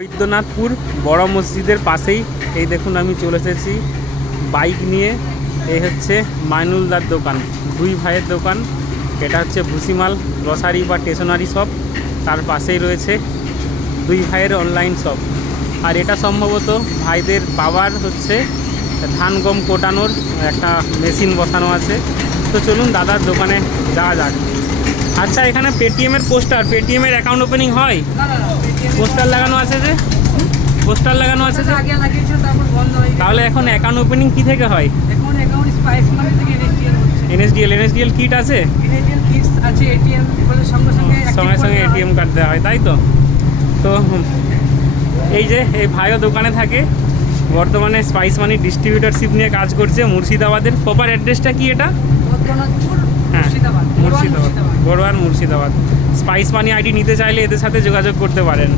বৈদ্যনাথপুর বড় মসজিদের পাশেই এই দেখুন আমি চলে এসেছি বাইক নিয়ে। এই হচ্ছে মাইনুলদার দোকান, দুই ভাইয়ের দোকান। এটা হচ্ছে ভুসিমাল গ্রসারি বা স্টেশনারি শপ, তার পাশেই রয়েছে দুই ভাইয়ের অনলাইন শপ। আর এটা সম্ভবত ভাইদের বাবার হচ্ছে ধান গম কোটানোর একটা মেশিন বসানো আছে। তো চলুন দাদার দোকানে যাওয়া যাক। আচ্ছা, এখানে পেটিএমের পেটিএমের অ্যাকাউন্ট ওপেনিং হয়? পোস্টার লাগানো আছে যে, পোস্টার লাগানো আছে যে, তাহলে এখন অ্যাকাউন্ট ওপেনিং কি থেকে হয়? এনএসডিএল কিট আছে, সঙ্গে সঙ্গে এটিএম কার্ড দেওয়া হয়, তাই তো? তো এই যে এই ভাইও দোকানে থাকে, বর্তমানে স্পাইস মানি ডিস্ট্রিবিউটারশিপ নিয়ে কাজ করছে মুর্শিদাবাদের। প্রপার অ্যাড্রেসটা কি এটা? হ্যাঁ, মুর্শিদাবাদ, বড়োয়ার মুর্শিদাবাদ। স্পাইস মানি আইডি নিতে চাইলে এদের সাথে যোগাযোগ করতে পারেন।